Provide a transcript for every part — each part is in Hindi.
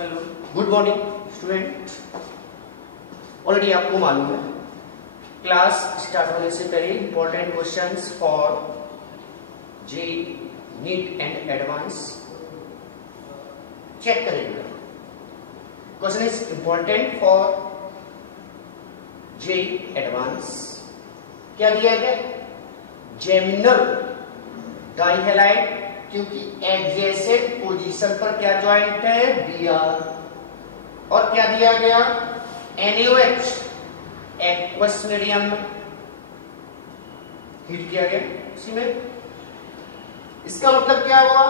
Hello, good morning student. Already आपको मालूम है क्लास स्टार्ट होने से पहले important questions for JEE NEET and advance check करेंगे। Question is important for JEE advance. क्या दिया गया? जेमिनल डाइहैलाइड, क्योंकि एडजेसेंट पोजीशन पर क्या ज्वाइंट है? Br। और क्या दिया गया? NaOH एक्वस मीडियम में हीट किया गया इसी में। इसका मतलब क्या हुआ?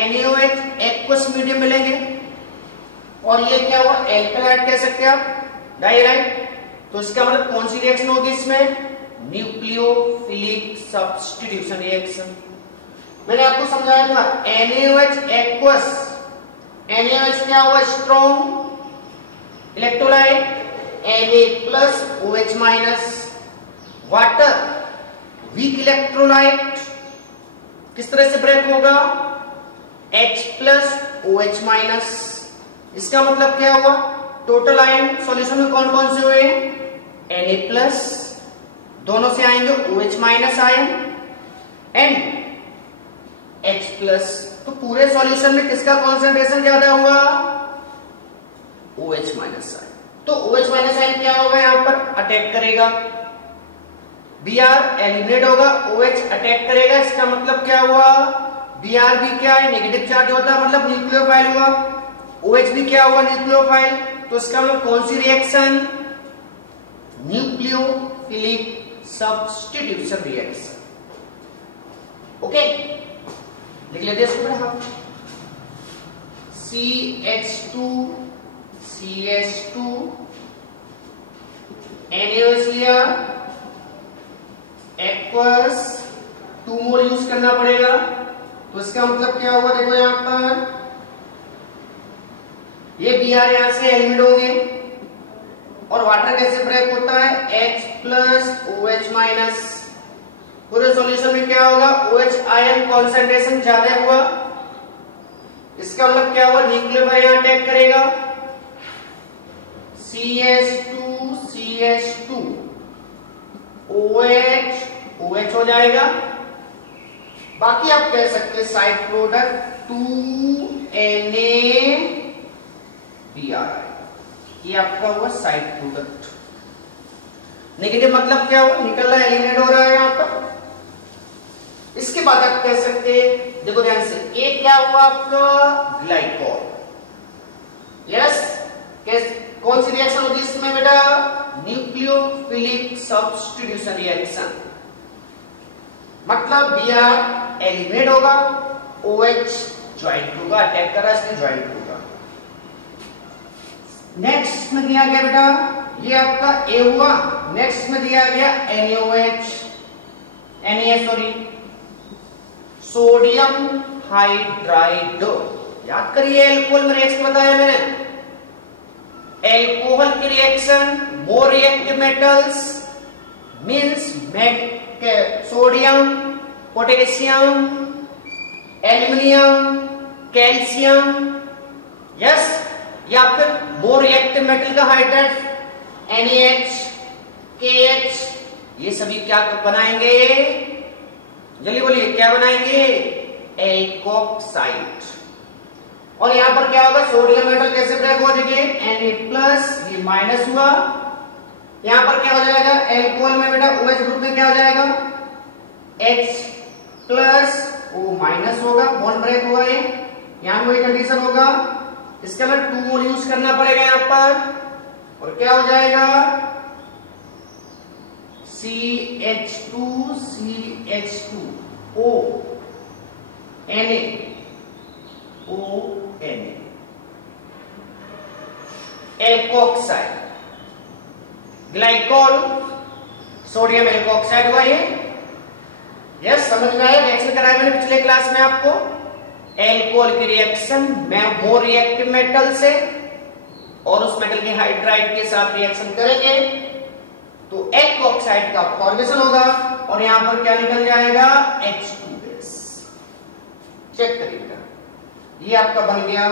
NaOH एक्वस मीडियम मिलेंगे और ये क्या हुआ? एल्कलाइड कह सकते हैं आप, डाइहैलाइड। तो इसका मतलब कौन सी रिएक्शन होगी इसमें? Nucleophilic substitution reaction. मैंने आपको समझाया था NaOH एक्वस, NaOH क्या हुआ? Strong electrolyte, Na+OH- water weak electrolyte. किस तरह से ब्रेक होगा? H+OH-। इसका मतलब क्या हुआ? टोटल आयन सॉल्यूशन में कौन कौन से हुए? Na+, दोनों से आएंगे OH- आयन एंड H+। तो पूरे सॉल्यूशन में किसका कॉन्सेंट्रेशन ज्यादा हुआ? OH- ion. तो OH- आयन क्या होगा? यहां पर अटैक करेगा, Br एलिमिनेट होगा, OH अटैक करेगा। इसका मतलब क्या हुआ? Br भी क्या है? नेगेटिव चार्ज होता है, मतलब न्यूक्लियोफाइल हुआ। OH भी क्या हुआ? न्यूक्लियोफाइल। तो इसका मतलब कौन सी reaction? Nucleophilic substitution reaction. Okay, लिख लेते हैं इसको हम। CH2 CH2 NaOH लिया, एक्वस 2 मोल यूज करना पड़ेगा। तो इसका मतलब क्या हुआ? देखो यहां पर ये Br यहां से एलिमिनेट होंगे और वाटर कैसे ब्रेक होता है? H+OH-। पूरे सॉल्यूशन में क्या होगा? OH आयन कॉन्सेंट्रेशन ज्यादा हुआ। इसका मतलब क्या हुआ? न्यूक्लियोफाइल यहां अटैक करेगा, CH2 CH2 OH OH हो जाएगा। बाकी आप कह सकते हैं साइड प्रोडक्ट 2Na Br, ये आपका हुआ साइड प्रोडक्ट। नेगेटिव मतलब क्या हुआ? निकल रहा है, एलिमिनेट हो रहा है यहां पर। इसके बाद आप कह सकते हैं, देखो ध्यान से, एक क्या हुआ आपका? ग्लाइकॉल। यस, कौन सी रिएक्शन होती है इसमें बेटा? Nucleophilic substitution reaction. मतलब Br एलिमिनेट होगा, OH ज्वाइंट होगा, अटैक कर रहा है इसलिए ज्वाइंट होगा। नेक्स्ट में दिया गया बेटा, ये आपका A हुआ। नेक्स्ट में दिया गया NaOH, सोडियम हाइड्राइड। याद करिए, एल्कोहल में रिएक्शन बताया मैंने। एल्कोहल की reaction, more reactive metals means sodium, potassium, aluminium, calcium. Yes, या फिर मोर रिएक्टिव मेटल का हाइड्राइड NaH, KH, ये सभी क्या बनाएंगे? जल्दी बोलिए, क्या बनाएंगे? एल्कोक्साइड। और यहां पर क्या होगा? सोडियम मेटल कैसे ब्रेक हो जाएंगे? Na+, ये माइनस हुआ। यहां पर क्या हो जाएगा? एल्कोहल में बेटा OH ग्रुप में क्या हो जाएगा? H+O- होगा, बॉन्ड ब्रेक हुआ ये। यहां वही कंडीशन होगा। इसके बाद 2 मोल यूज करना पड़ेगा यहां पर और क्या हो जाएगा? CH2 CH2 O Na O Na alkoxide, glycol, sodium alkoxide हुआ ये। यस, समझ में आया? रिएक्शन कराया मैंने पिछले क्लास में आपको। एल्कोहल की रिएक्शन में मोर रिएक्टिव मेटल से और उस मेटल के हाइड्राइड के साथ रिएक्शन करेंगे तो एल्कोक्साइड का फॉर्मेशन होगा और यहां पर क्या निकल जाएगा? H2 gas. चेक करिएगा, ये आपका बन गया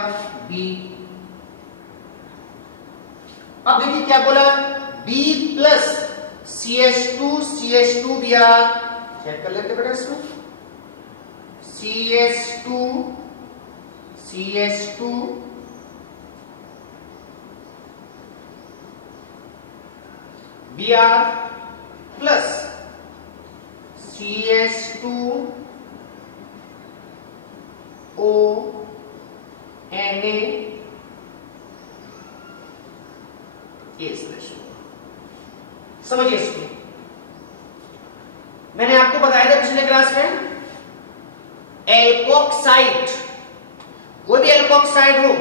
B अब देखिए क्या बोला, B plus CH2 Br, check कर लेते बेटा इसमें, CH2 Br plus CH2O Na, ये एक्सप्रेशन समझिए इसको। मैंने आपको बताया था पिछले क्लास में, एल्कोक्साइड, कोई भी एल्कोक्साइड हो,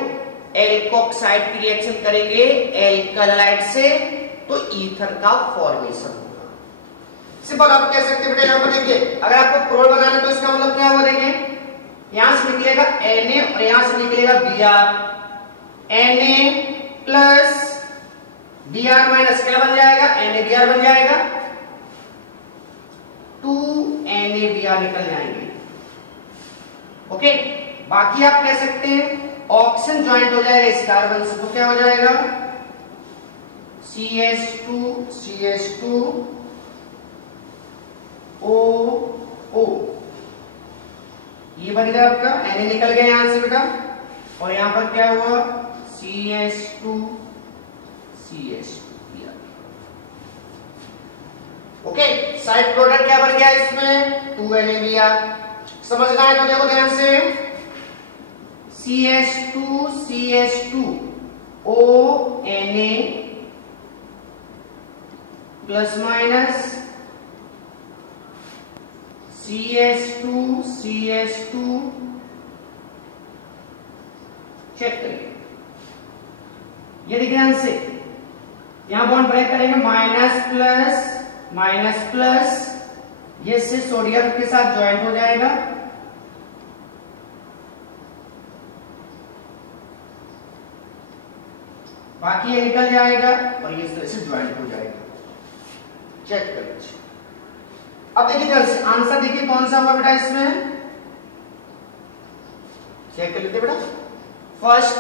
एल्कोक्साइड की रिएक्शन करेंगे एल्कलाइड से तो ईथर का फॉर्मेशन होगा। सिंपल आप कह सकते हैं बेटा, यहां पर देखिए अगर आपको क्लोर बनाना है तो इसका मतलब क्या होगा, देखिए यहां से निकलेगा Na और यहां से निकलेगा Br, Na plus Br minus क्या बन जाएगा, NaBr बन जाएगा, 2NaBr निकल जाएंगे। ओके, बाकी आप कह सकते हैं ऑक्सीजन ज्वाइंट हो जाएगा इस कार्बन से तो क्या हो जाएगा, CH2O, ये बन गया आपका, Na निकल गया यहां से बेटा, और यहां पर क्या हुआ, CH2 ओके, साइड प्रोडक्ट क्या बन गया इसमें, 2NaBr। समझना है तो देखो ध्यान से, CH2O Na plus minus CH2 check करिए, ये देखिए ध्यान से, यहां बॉन्ड ब्रेक करेंगे, माइनस प्लस ये से सोडियम के साथ ज्वाइंट हो जाएगा, बाकी ये निकल जाएगा और ये इस तरह से ज्वाइंट हो जाएगा। चेक कर लीजिए। अब देखिए आंसर देखिए कौन सा होगा बेटा इसमें, चेक कर लेते बेटा। फर्स्ट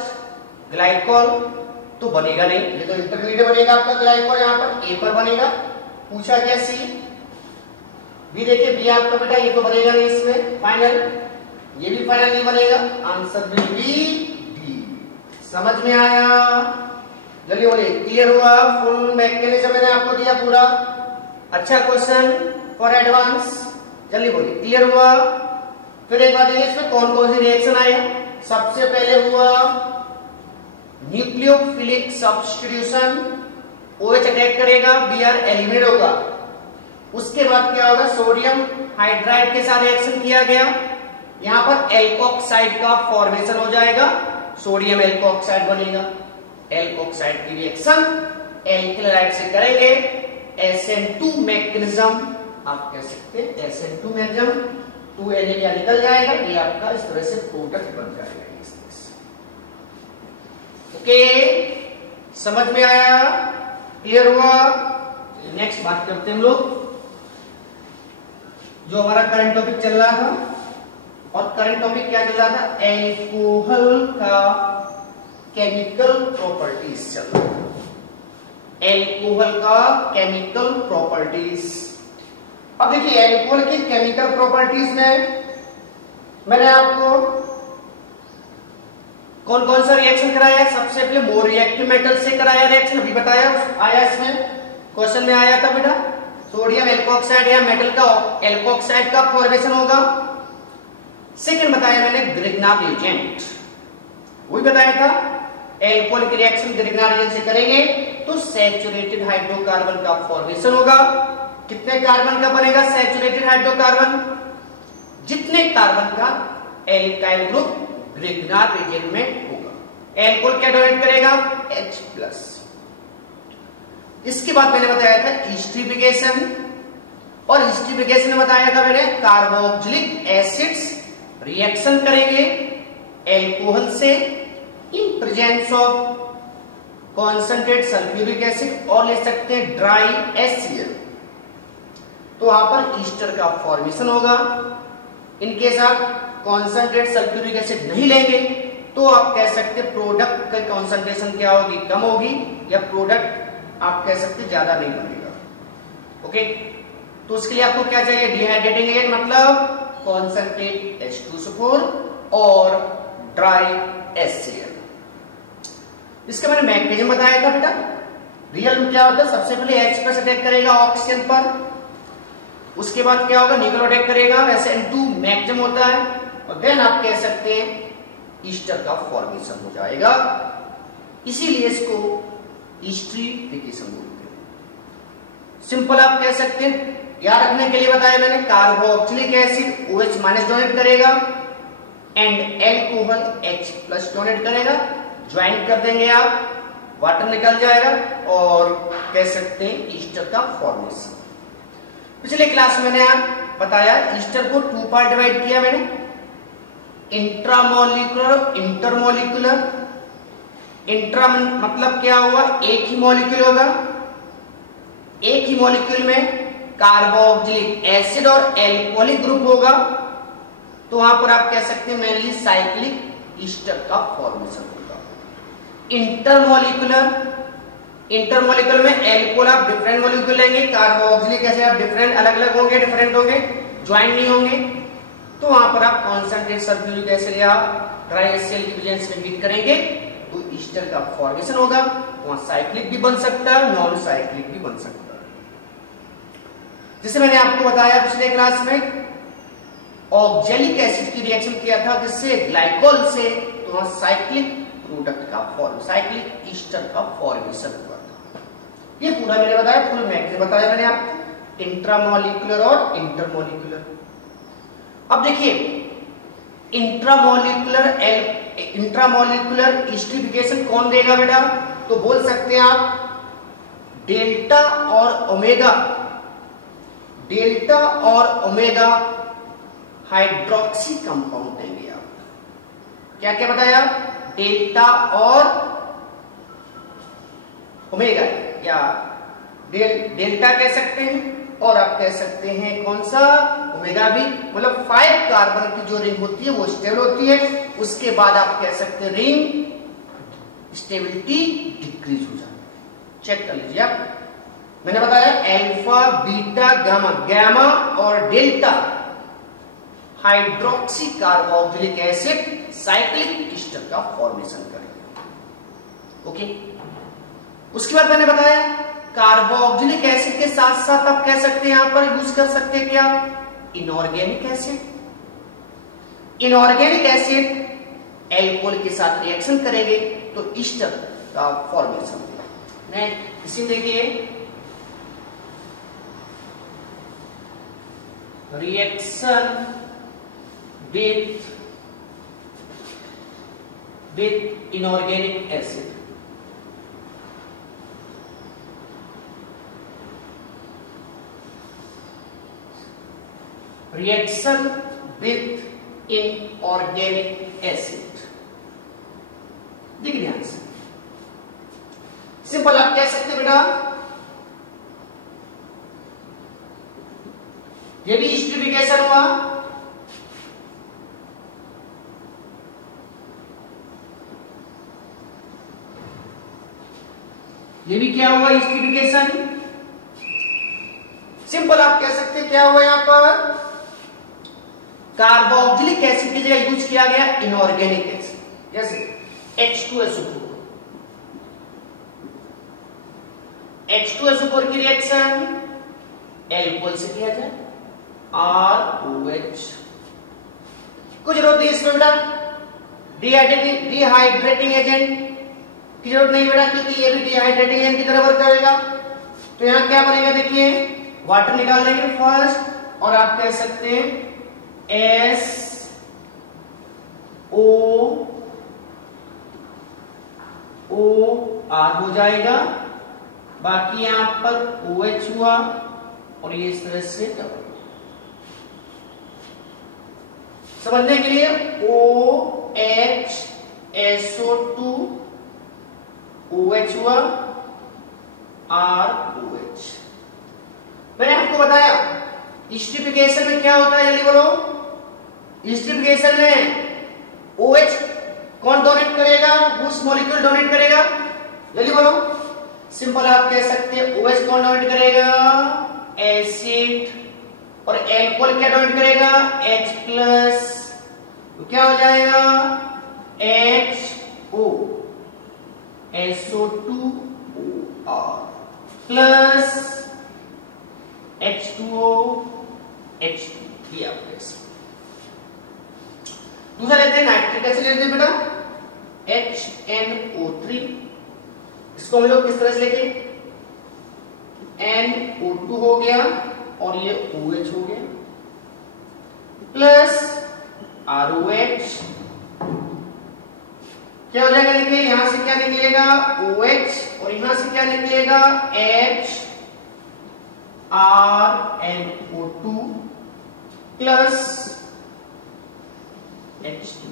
ग्लाइकोल तो बनेगा नहीं, ये तो इंटरमीडिएट बनेगा आपका ग्लाइकोल, यहां पर ए पर बनेगा, पूछा क्या सी। बी देखिए बी आपका बेटा ये तो बनेगा नहीं इसमें फाइनल, ये भी फाइनल नहीं बनेगा, आंसर विल बी डी। समझ में आया, जल्दी बोलिए, क्लियर हुआ, फुल मैकेनिज्म मैंने आपको दिया पूरा, अच्छा क्वेश्चन फॉर एडवांस, जल्दी बोलिए क्लियर हुआ। फिर एक बात देखिए इसमें कौन कौन सी रिएक्शन आए, सबसे पहले हुआ न्यूक्लियोफिलिक सब्स्टिट्यूशन, OH अटैक करेगा, Br एलिमिनेट होगा। उसके बाद क्या होगा, सोडियम हाइड्राइड के साथ रिएक्शन किया गया, यहां पर एल्कोक्साइड का फॉर्मेशन हो जाएगा, सोडियम एल्कोक्साइड बनेगा। एल्कोक्साइड की रिएक्शन एल्कलाइड से करेंगे, SN2 मैकेनिज्म आप कह सकते हैं, SN2 मैकेनिज्म, 2Na निकल जाएगा, ये आपका इस तरह से प्रोडक्ट बन जाएगा इस तरह से। ओके, समझ में आया, क्लियर हुआ। नेक्स्ट बात करते हैं हम लोग, जो हमारा करंट टॉपिक चल रहा था, और करंट टॉपिक क्या चल रहा था, एल्कोहल का केमिकल प्रॉपर्टीज चल रहा था, एल्कोहल का केमिकल प्रॉपर्टीज। अब देखिए एल्कोहल की केमिकल प्रॉपर्टीज में मैंने आपको कौन कौन सा रिएक्शन कराया है, सबसे पहले मोर रिएक्टिव मेटल से कराया रिएक्शन, अभी बताया आया, इसमें क्वेश्चन में आया था बेटा, सोडियम एल्कोक्साइड या मेटल का एल्कोक्साइड का फॉर्मेशन होगा। सेकंड बताया मैंने ग्रिग्नार्ड एजेंट, वही बताया था, एल्कोहलिक रिएक्शन ग्रिग्नार्ड एजेंट से करेंगे तो सैचुरेटेड हाइड्रोकार्बन का फॉर्मेशन होगा। कितने कार्बन का बनेगा सैचुरेटेड हाइड्रोकार्बन, जितने कार्बन का एल्काइल ग्रुप ग्रिग्नार्ड एजेंट में होगा। एल्कोहल क्या डोनेट करेगा, H+। इसके बाद मैंने बताया था एस्टरिफिकेशन, और एस्टरिफिकेशन में बताया था मैंने कार्बोक्सिलिक एसिड्स रिएक्शन करेंगे एल्कोहल से in presence of concentrate sulphuric acid, और ले सकते हैं ड्राई HCl, तो वहां पर ईस्टर का फॉर्मेशन होगा। इनके साथ कॉन्सेंट्रेट सल्फ्यूरिक एसिड नहीं लेंगे तो आप कह सकते हैं प्रोडक्ट की कॉन्सेंट्रेशन क्या होगी, कम होगी, या प्रोडक्ट आप कह सकते ज्यादा नहीं बनेगा। ओके, तो उसके लिए आपको क्या चाहिए, डिहाइड्रेटिंग एजेंट मतलब कॉन्सेंट्रेट H2SO4 और ड्राई HCl। इसका मैंने मैकेनिज्म बताया था बेटा। रियल में क्या होता है, सबसे पहले H पर अटैक करेगा ऑक्सीजन पर, उसके बाद क्या होगा, न्यूक्लियो अटैक करेगा, SN2 मैक्सिमम होता है, और देन आप कह सकते हैं ईस्टर का फॉर्मेशन हो जाएगा। इसीलिए इसको ईस्टरीफिकेशन बोलते हैं। सिंपल आप कह सकते हैं, याद रखने के लिए बताया मैंने, carboxylic acid OH minus donate करेगा and alcohol H plus donate करेगा, ज्वाइन कर देंगे आप, वाटर निकल जाएगा और कह सकते हैं ईस्टर का फॉर्मेशन। पिछले क्लास में मैंने बताया ईस्टर को 2 पार्ट डिवाइड किया मैंने, इंट्रामोलिकुलर, इंटरमोलिकुलर। इंट्रा मतलब क्या हुआ, एक ही मॉलिक्यूल होगा, एक ही मॉलिक्यूल में कार्बोक्सिलिक एसिड और एल्कोहलिक ग्रुप होगा, तो वहां पर आप कह सकते हैं मेनली साइक्लिक ईस्टर का फॉर्मेशन होगा। इंटरमोलिकुलर, इंटरमोलिकुलर में एल्कोहल आप डिफरेंट मॉलिक्यूल लेंगे, कार्बोक्सिलिक एसिड आप डिफरेंट अलग अलग होंगे, डिफरेंट होंगे, ज्वाइन नहीं होंगे, तो वहां पर आप कॉन्सेंट्रेट सल्फ्यूरिक एसिड या ड्राई HCl की प्रेजेंस में हीट करेंगे तो ईस्टर का फॉर्मेशन होगा। वहां साइक्लिक भी बन सकता है, नॉन साइक्लिक भी बन सकता है। जैसे मैंने आपको बताया पिछले क्लास में ऑक्जेलिक एसिड की रिएक्शन किया था जिससे ग्लाइकोल से, तो वहां साइक्लिक प्रोडक्ट का फॉर्म, साइक्लिक ईस्टर का फॉर्मेशन हुआ था। ये पूरा मैंने बताया, फुल मैकेनिज्म बताया मैंने आपको, इंट्रामोलिकुलर और इंटरमोलिकुलर। अब देखिए इंट्रामोलिकुलर ईस्टरीफिकेशन कौन देगा बेटा, तो बोल सकते हैं आप डेल्टा और ओमेगा, डेल्टा और ओमेगा हाइड्रोक्सी कंपाउंड देंगे आप। क्या क्या बताया, डेल्टा और ओमेगा, या डेल्टा कह सकते हैं और आप कह सकते हैं कौन सा, ओमेगा भी, मतलब 5 कार्बन की जो रिंग होती है वो स्टेबल होती है, उसके बाद आप कह सकते हैं रिंग स्टेबिलिटी डिक्रीज हो जाती है। चेक कर लीजिए आप, मैंने बताया अल्फा बीटा गामा, गामा और delta hydroxy carboxylic acid cyclic Easter का फॉर्मेशन करेगा। ओके, उसके बाद मैंने बताया कार्बोक्सिलिक एसिड के साथ साथ आप कह सकते हैं यहां पर यूज कर सकते हैं क्या, inorganic acid. Inorganic acid alcohol के साथ रिएक्शन करेंगे तो ईस्टर का फॉर्मेशन होगा। नेक्स्ट इसी देखिए, reaction with inorganic acid, reaction with inorganic acid। देखिए ध्यान से, सिंपल आप कह सकते बेटा ये भी ईस्टरीफिकेशन हुआ, ये भी क्या हुआ, ईस्टरीफिकेशन। सिंपल आप कह सकते हैं क्या हुआ, यहां पर कार्बोक्सिलिक एसिड की जगह यूज किया गया इनऑर्गेनिक एसिड, जैसे H2SO4। H2SO4 की रिएक्शन एल्कोहल से किया जाए, ROH। कुछ जरूरत नहीं इसमें बेटा, डिहाइड्रेटिंग एजेंट की जरूरत नहीं बेटा, क्योंकि ये भी डिहाइड्रेटिंग एजेंट की तरह वर्क करेगा। तो यहां क्या बनेगा, देखिए वाटर निकाल लेंगे फर्स्ट, और आप कह सकते हैं SOOR हो जाएगा, बाकी यहां पर OH हुआ और ये इस तरह से डबल। समझने के लिए OH SO2 OH हुआ ROH। मैंने आपको बताया ईस्टरीफिकेशन में क्या होता है, जल्दी बोलो। ईस्टरीफिकेशन में OH कौन डोनेट करेगा? उस मॉलिक्यूल डोनेट करेगा, जल्दी बोलो। सिंपल आप कह सकते हैं OH कौन डोनेट करेगा? एसिड। और एल्कोहल क्या डोनेट करेगा? H+। तो क्या हो जाएगा? HO SO2OR plus H2O H2। ये आप कैसे? दूसरा लेते हैं नाइट्रिक एसिड लेते हैं बेटा, HNO3। इसको हम लोग किस तरह से लेंगे? NO2 हो गया और ये OH हो गया प्लस ROH। क्या हो जाएगा? देखिए यहां से क्या निकलेगा? OH और यहां से क्या निकलेगा? H RNO2 plus H2।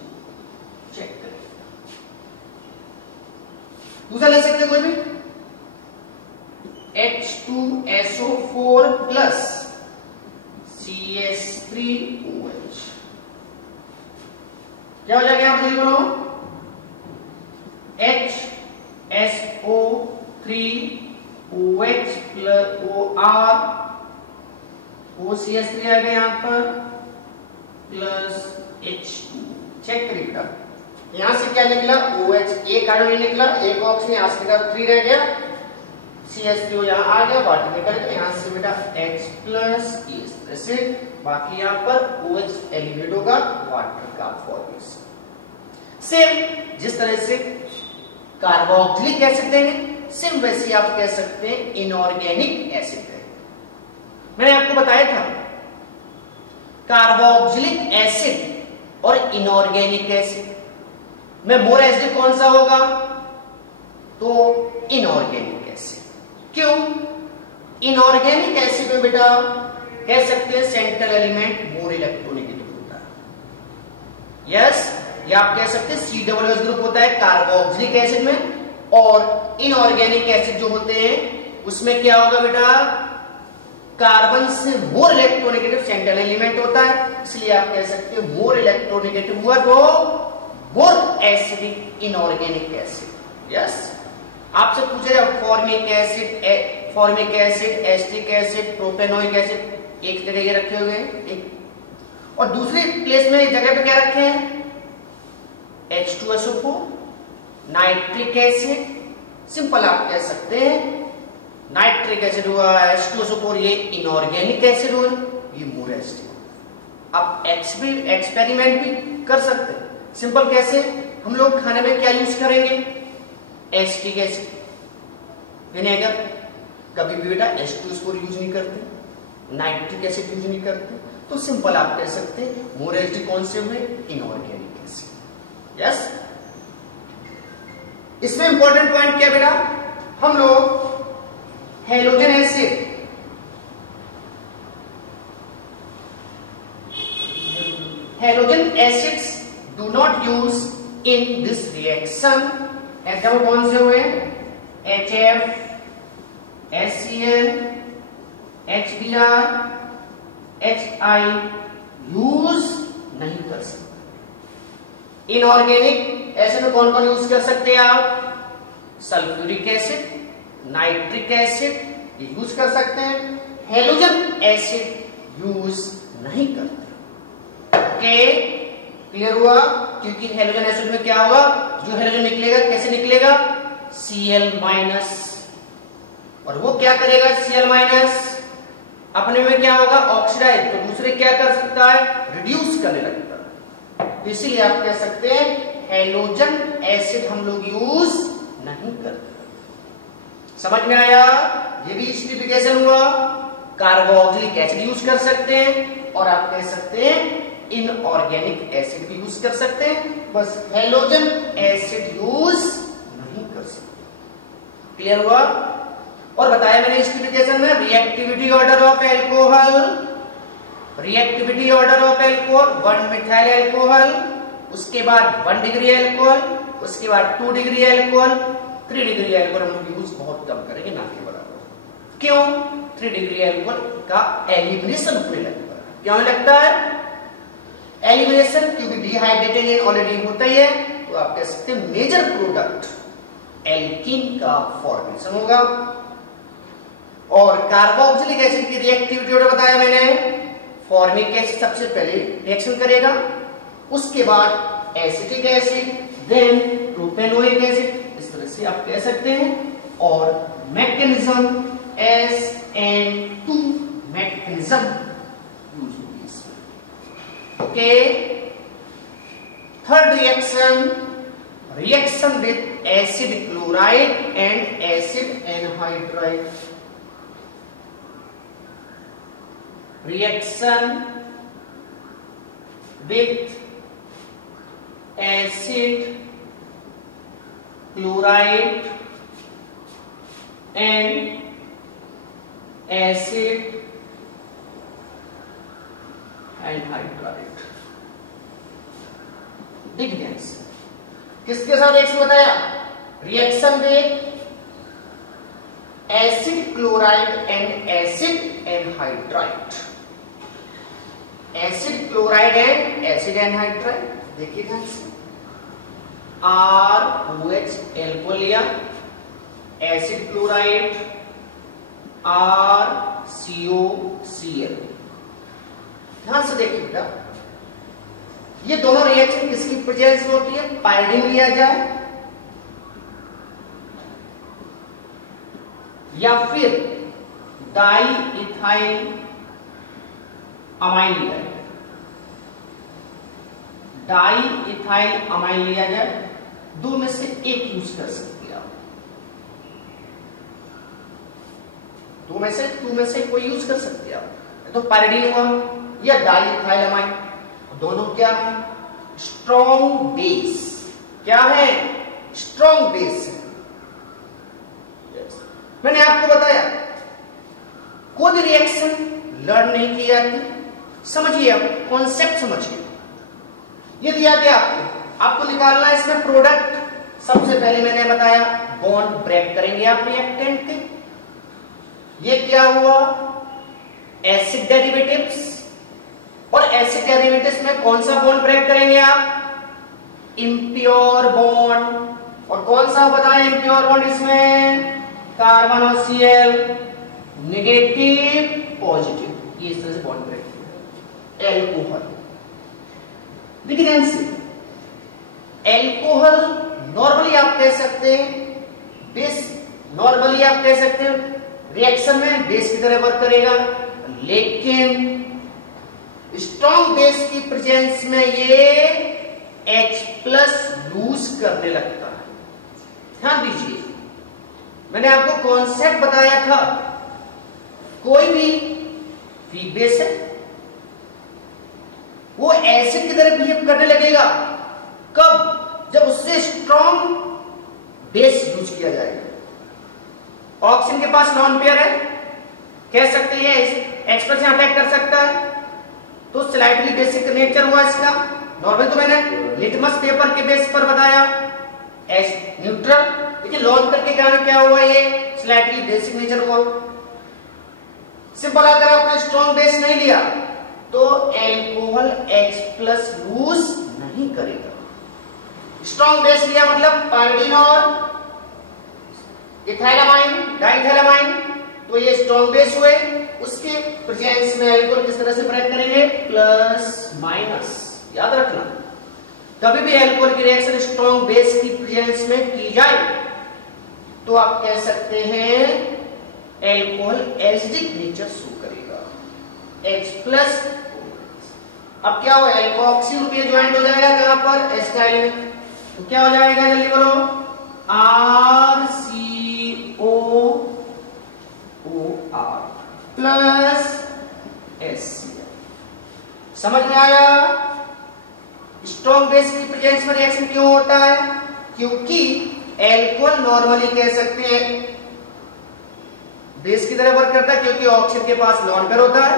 Check करें। दूसरा ले सकते कोई भी, H2SO4 प्लस CH3OH। क्या हो जाएगा? आप बोलो HSO3OH प्लस OR OCH3 आ गया यहां पर प्लस H2। चेक करिए बेटा, यहां से क्या निकला? OH, एक कार्बन निकला, एक ऑक्सीजन, यहां से 3 रह गया, CH3 यहां आ गया, वाटर निकल गया, यहां से बेटा H प्लस इस तरह से, बाकी यहां पर OH एलिमिनेट होगा वाटर का फॉर्मेशन। सेम जिस तरह से कार्बोक्सिलिक एसिड देंगे, सेम वैसे आप कह सकते हैं इनऑर्गेनिक एसिड देंगे। मैंने आपको बताया था कार्बोक्सिलिक एसिड और इनऑर्गेनिक एसिड में मोर एसिड कौन सा होगा? तो इनऑर्गेनिक एसिड। क्यों? इनऑर्गेनिक एसिड में बेटा कह सकते हैं सेंट्रल एलिमेंट मोर इलेक्ट्रोनेगेटिव होता है। यस, या आप कह सकते हैं COOH ग्रुप होता है कार्बोक्सिलिक एसिड में, और इनऑर्गेनिक एसिड जो होते हैं उसमें क्या होगा बेटा? कार्बन से मोर इलेक्ट्रोनेगेटिव सेंट्रल एलिमेंट होता है, इसलिए आप कह सकते हैं मोर इलेक्ट्रोनेगेटिव हुआ तो more acidic inorganic acid. Yes, आपसे पूछा जाए formic acid, acetic acid, propanoic acid, एक जगह ये रखे हुए हैं, एक और दूसरी प्लेस में जगह पे क्या रखे हैं? H2SO4, nitric acid. सिंपल आप कह सकते हैं नाइट्रिक एसिड हुआ, H2SO4 ये इनऑर्गेनिक एसिड हुआ, ये मोर एसिड। आप एक्सपेरिमेंट भी कर सकते हैं। सिंपल कैसे? हम लोग खाने में क्या यूज करेंगे? Acetic acid, vinegar. कभी भी बेटा H2SO4 यूज नहीं करते, नाइट्रिक एसिड यूज नहीं करते, तो सिंपल आप कह सकते हैं मोर एसिड कौन से हुए? Inorganic acid. यस, इसमें इंपॉर्टेंट पॉइंट क्या बेटा? हम लोग halogen acid, halogen acids do not use in this reaction. Example कौन से हुए? HF, HCl, HBr, HI use नहीं कर सकते। इनऑर्गेनिक एसिड में कौन कौन यूज कर सकते हैं आप? सल्फ्यूरिक एसिड, नाइट्रिक एसिड ये यूज कर सकते हैं, हेलोजन एसिड यूज नहीं करते। ओके, क्लियर हुआ? क्योंकि हेलोजन एसिड में क्या होगा? जो हेलोजन निकलेगा कैसे निकलेगा? Cl-, और वो क्या करेगा? Cl- अपने में क्या होगा? ऑक्सीडाइज, तो दूसरे क्या कर सकता है? रिड्यूस करने लगता है। इसीलिए आप कह सकते हैं हेलोजन एसिड हम लोग यूज नहीं करते। समझ में आया? ये भी सिम्प्लिफिकेशन हुआ। कार्बोक्सिलिक एसिड यूज कर सकते हैं, और आप कह सकते हैं इनऑर्गेनिक एसिड भी यूज कर सकते हैं, बस हेलोजन एसिड यूज नहीं कर सकते। क्लियर हुआ? और बताया मैंने सिम्प्लिफिकेशन में reactivity order of alcohol, reactivity order of alcohol 1 methyl alcohol, उसके बाद 1 डिग्री एल्कोहल, उसके बाद 2 डिग्री एल्कोहल, 3 डिग्री एल्कोहल हम लोग यूज बहुत कम करेंगे, ना के बराबर। क्यों? 3 डिग्री एल्कोहल का एलिमिनेशन होने लगता है। क्यों लगता है एलिमिनेशन? क्योंकि डिहाइड्रेटेड ऑलरेडी होता ही है, तो आप कह सकते हैं मेजर प्रोडक्ट एल्कीन का फॉर्मेशन होगा। और कार्बोक्सिलिक एसिड की रिएक्टिविटी बताया मैंने, फॉर्मिक एसिड सबसे पहले रिएक्शन करेगा, उसके बाद acetic acid, then propanoic acid, इस तरह से आप कह सकते हैं। और मैकेनिज्म SN2 मैकेनिज्म यूज होगी इसमें। Okay, third reaction with acid chloride and acid anhydride. Reaction with acid chloride and acid anhydride। दिख गया किसके साथ रिएक्शन बताया? Reaction with acid chloride and acid anhydride. Acid chloride and acid anhydride देखिए ध्यान से, ROH एल्कोहल लिया, एसिड क्लोराइड RCOCl। ध्यान से देखिए बेटा, ये दोनों रिएक्शन किसकी प्रेजेंस में होती है? पायरीडीन लिया जाए या फिर डाई इथाइल अमाइन लिया जाए। डाई इथाइल अमाइन लिया जाए, दो में से एक यूज कर सकते हैं आप। दो में से कोई यूज कर सकते हैं आप। तो पायरीडीन हुआ या डाई इथाइल अमाइन, दोनों क्या है? Strong base. क्या है? स्ट्रॉन्ग बेस है। मैंने आपको बताया कोई रिएक्शन लर्न नहीं की जाती, समझिए, आप कॉन्सेप्ट समझिए। ये दिया गया आपको निकालना है इसमें प्रोडक्ट। सबसे पहले मैंने बताया बॉन्ड ब्रेक करेंगे आप रिएक्टेंट के। ये क्या हुआ? Acid derivatives. और एसिड डेरिवेटिव्स में कौन सा बॉन्ड ब्रेक करेंगे आप? Impure bond. और कौन सा बताया इम्प्योर बॉन्ड? इसमें कार्बन और Cl नेगेटिव पॉजिटिव, ये इस तरह से बॉन्ड ब्रेक किया। एल्कोहल, देखिए ध्यान से, एल्कोहल नॉर्मली आप कह सकते हैं बेस, नॉर्मली आप कह सकते हैं रिएक्शन में बेस की तरह वर्क करेगा, लेकिन स्ट्रॉन्ग बेस की प्रेजेंस में ये H+ लूज करने लगता है। ध्यान दीजिए, मैंने आपको कॉन्सेप्ट बताया था, कोई भी वीक बेस है वो एसिड की तरह बिहेव करने लगेगा। कब? जब उससे स्ट्रॉन्ग बेस यूज किया जाएगा। ऑक्सीजन के पास नॉन पेयर है, कह सकते हैं H+ से अटैक कर सकता है, तो स्लाइटली बेसिक नेचर हुआ इसका। नॉर्मल तो मैंने लिटमस पेपर के बेस पर बताया H न्यूट्रल, लेकिन लॉन्ग पेयर के कारण क्या हुआ? ये स्लाइटली बेसिक नेचर हुआ। सिंपल, अगर आपने स्ट्रॉन्ग बेस नहीं लिया तो एल्कोहल H+ लूज नहीं करेगा। स्ट्रॉन्ग बेस लिया मतलब पायरीडीन और इथाइलामाइन, डाइथाइलामाइन, तो ये स्ट्रॉन्ग बेस हुए। उसके प्रेजेंस में एल्कोहल किस तरह से ब्रेक करेंगे? Plus minus. याद रखना, कभी भी एल्कोहल की रिएक्शन स्ट्रॉन्ग बेस की प्रेजेंस में की जाए तो आप कह सकते हैं एल्कोहल एसिडिक नेचर शो करेगा, H+। अब क्या हो? एल्कोक्सिल ग्रुप ये ज्वाइंट हो जाएगा कहां पर? एसिटाइल में। तो क्या हो जाएगा? जल्दी बोलो। RCOOR plus HCl। समझ में आया? स्ट्रॉन्ग बेस की प्रेजेंस में रिएक्शन क्यों होता है? क्योंकि एल्कोहल नॉर्मली कह सकते हैं बेस की तरह वर्क करता है, क्योंकि ऑक्सीजन के पास लॉन पेयर होता है।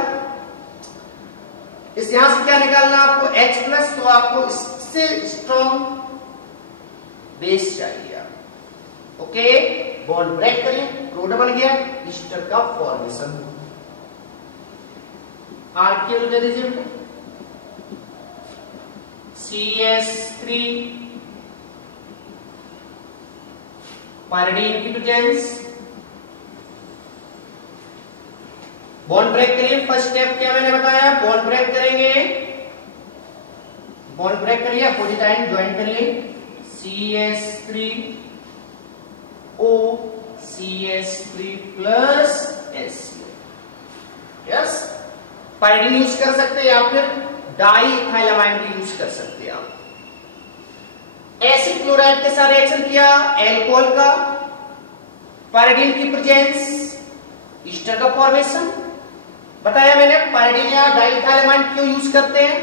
इस यहां से क्या निकालना आपको? H+, तो आपको इससे स्ट्रॉन्ग बेस चाहिए। ओके, बॉन्ड ब्रेक करिए, प्रोडक्ट बन गया, ईस्टर का फॉर्मेशन। RQ दे दीजिए, CS3 पायरिडीन की प्रेजेंस। बॉन्ड ब्रेक करिए। फर्स्ट स्टेप क्या मैंने बताया, बॉन्ड ब्रेक करेंगे। बॉन्ड ब्रेक करिए, अपोजिट एंड ज्वाइन करिए। CH3O CH3 plus HCl। Yes, pyridine use कर सकते हैं या फिर डाइइथाइलमाइन भी यूज कर सकते हैं आप। एसिड क्लोराइड के साथ रिएक्शन किया, एल्कोहल का, पायरिडीन की प्रेजेंस, ईस्टर का फॉर्मेशन। बताया मैंने पायरिडीन या डाइइथाइलमाइन क्यों यूज करते हैं,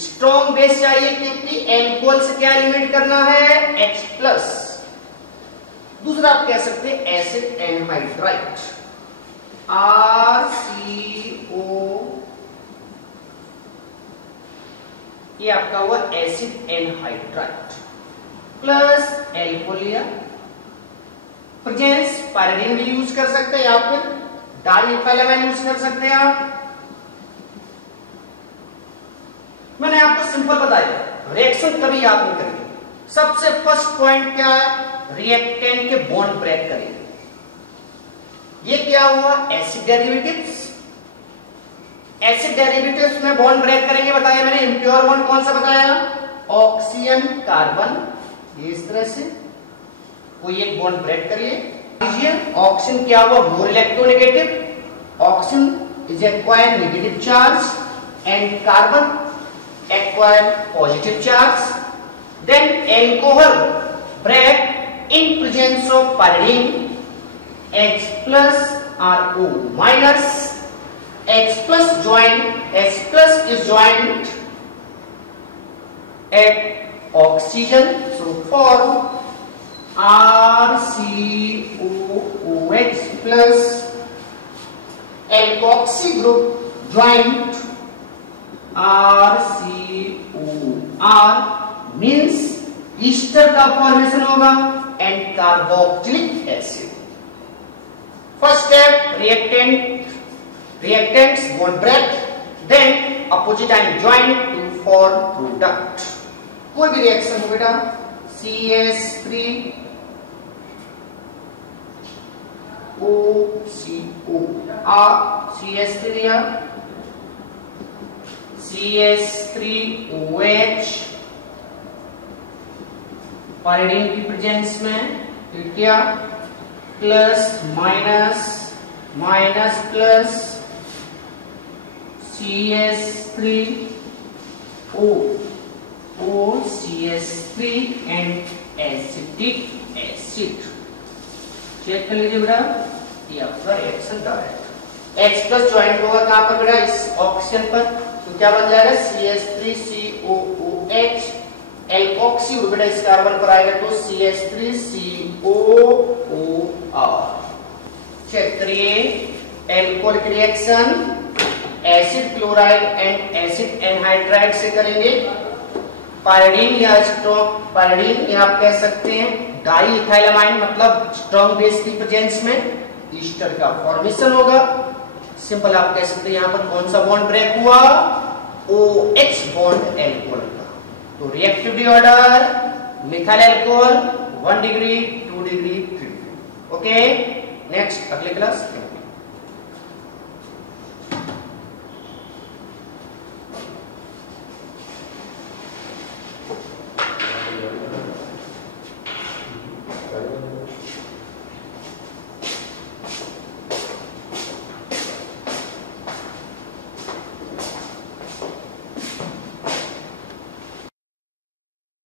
स्ट्रॉन्ग बेस चाहिए क्योंकि एल्कोहल से क्या एलिमिनेट करना है, H+। दूसरा आप कह सकते हैं एसिड एनहाइड्राइड, RCO, ये आपका हुआ acid anhydride plus alcohol. Presence pyridine भी यूज कर सकते हैं या फिर डाइइथाइलमाइन यूज कर सकते हैं आप। मैंने आपको सिंपल बताया, रिएक्शन कभी याद नहीं करेंगे। सबसे फर्स्ट पॉइंट क्या है, रिएक्टेंट के बॉन्ड ब्रेक करेंगे। ये क्या हुआ, एसिड डेरिवेटिव्स। एसिड डेरिवेटिव्स में बॉन्ड ब्रेक करेंगे, बताया मैंने। इम्प्योर बॉन्ड कौन सा बताया, ऑक्सीजन कार्बन। ये इस तरह से कोई एक बॉन्ड ब्रेक करिए। ऑक्सीजन क्या हुआ, more electronegative. Oxygen is acquire negative charge and carbon acquire positive charge. Then alcohol break in presence of pyridine, H plus RO minus, H plus is joined at oxygen, so form RCOOH plus alkoxy group joined RCOR means ester का फॉर्मेशन होगा and carboxylic acid. First step reactants bond break, then opposite end join to form product. कोई भी रिएक्शन हो बेटा, CH3OCO CH3 दिया, CH3OH पायरिडीन की प्रेजेंस में क्या, plus minus minus plus, CH3O CH3 and acetic acid. Check कर लीजिए बेटा, ये आपका रिएक्शन डायरेक्ट। H+ ज्वाइंट होगा कहां पर बेटा, इस ऑक्सीजन पर, तो क्या बन जाएगा, CH3COOH। एल्कोक्सी ग्रुप बेटा इस कार्बन पर आएगा तो CH3COOR। चेक करिए, एल्कोहल की reaction acid chloride and acid anhydride से करेंगे। पायरिडीन या स्ट्रॉन्ग पायरिडीन या आप कह सकते हैं डाइइथाइलमाइन, मतलब स्ट्रॉन्ग बेस की प्रेजेंस में ईस्टर का फॉर्मेशन होगा। सिंपल आप कह सकते हैं यहां पर कौन सा बॉन्ड ब्रेक हुआ, OH बॉन्ड एल्कोहल का। तो reactivity order methyl alcohol 1 degree 2 degree 3 degree. Okay, next अगले क्लास।